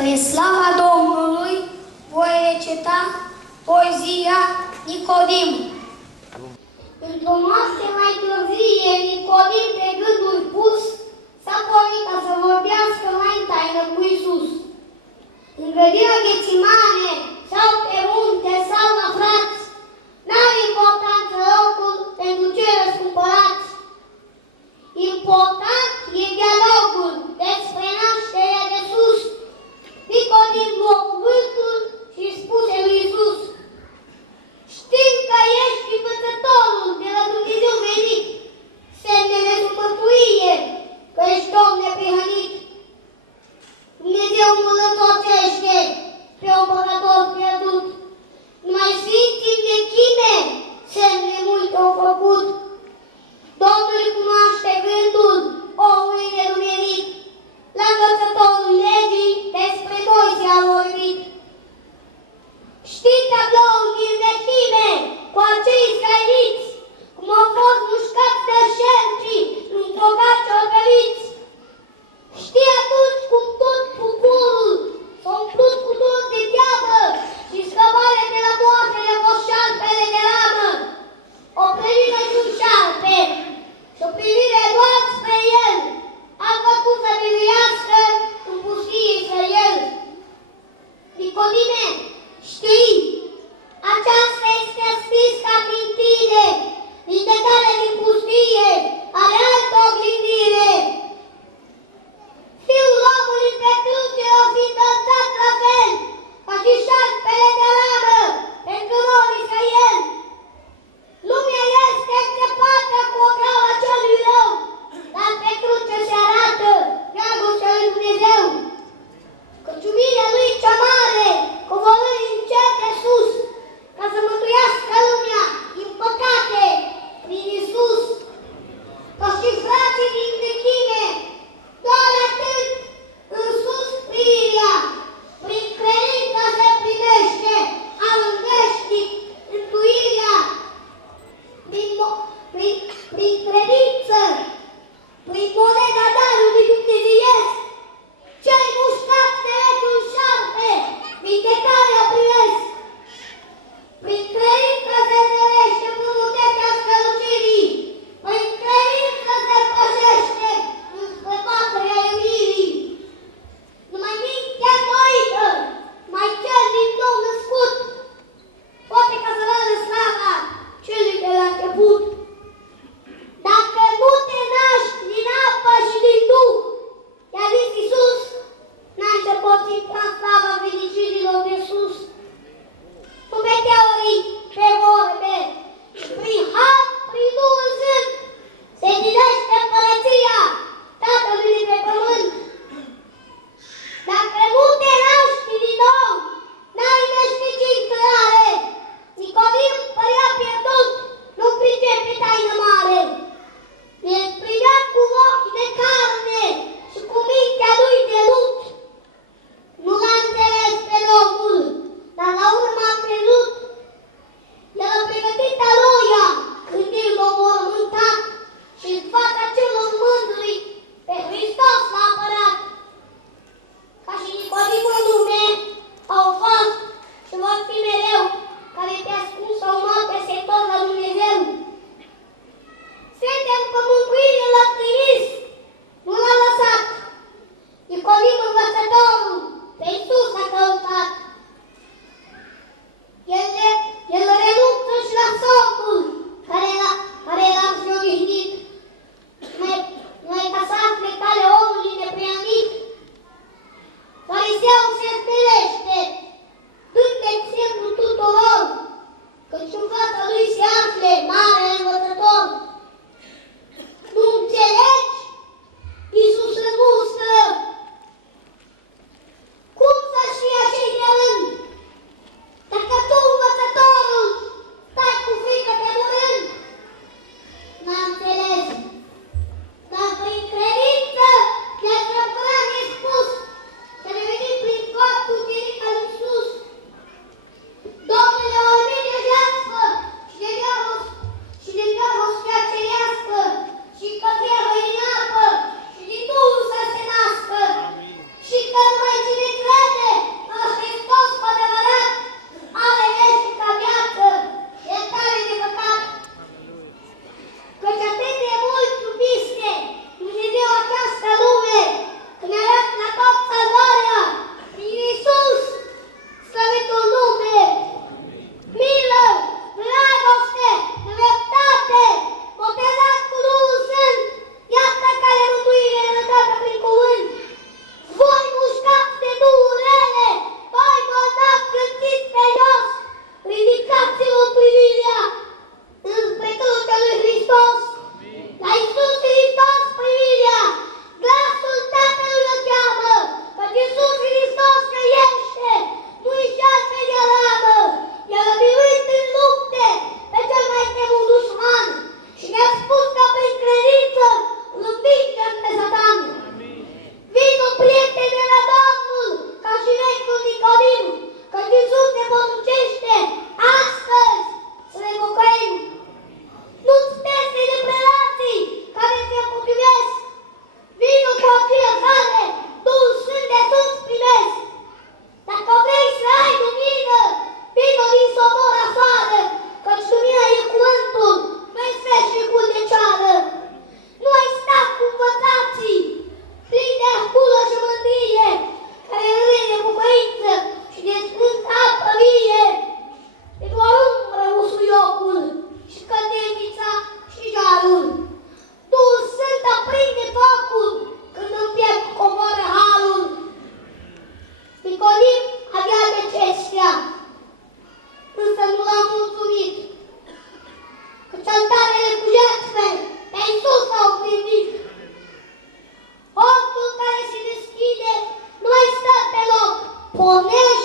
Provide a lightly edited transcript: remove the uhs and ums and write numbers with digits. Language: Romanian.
Spre slava Domnului voi recita poezia Nicodim. Într-o noapte mai târzie, Nicodim pe gânduri pus, s-a pornit ca să vorbească mai în taină cu Iisus. În grădina Ghețimane sau pe munte sau la frați, n-are importanță locul pentru cei răscumpărați. Important e dialogul despre nașterea de sus. Nicodim luă cuvântul și spuse lui Iisus: știm că ești învățătorul de la Dumnezeu venit, semnele sunt mărturie că ești om neprihănit. Dumnezeu nu îl întorcește pe un păcător pierdut. Numai sfinții în vechime semne multe au făcut. Domnul îi cunoaște gândul omului nedumerit. La învățătorul legii despre Moise a vorbit. Știi tabloul din vechime cu acei israeliți, cum au fost mușcați de șerpii în bogaci orgăliți. Știi atunci cum tot poporul s-a umplut cu dor de teamă și scăpare de la moarte le fost șarpele de ramă. O privire și un șarpe și o privire doar spre el a făcut să biruiască în pustie Israel. Nicodime, știi, aceasta este scris ca mintire, vindecarea din pustie are altă oglindire. Fiul omului pe cruce o fi înălțat la fel, ca și șarpele de ramă pentru noi Israel. Lumea este înțepată cu o cravă celui rău, dar pe cruce se arată dragostea lui Dumnezeu. Căciumirea lui cea mare, coborând în cer de sus, ca să mântuiască lumea din păcate prin Iisus. Ca și frații din vechime, doar atât în sus privirea, prin credință se primește al veșnic mântuirea. Prin credință, prin moneda darului dumnezeiesc, cei mușcați de vechiul șarpe, vindecarea primesc. Prin credință se întărește frumusețea strălucirii, prin credință se pășește înspre patria iubirii. Numai mintea noită, mai cel din nou născut, poate ca să vadă slava celui de la început. Dacă nu te naști din apă și din Duh, i-a zis Iisus, n-ai să poți intra în slava fericirilor de sus. Nu pe teorii, pe vorbe, prin har, prin Duhul Sfânt, se zidește împărăția Tatălui de pe pământ. Dacă nu te naști din nou, n-ai nici intrare. Nicodim părea pierdut, nu pricepe taină mare. El privea cu ochi de carne și cu mintea lui de lut. Nu l-a Pornești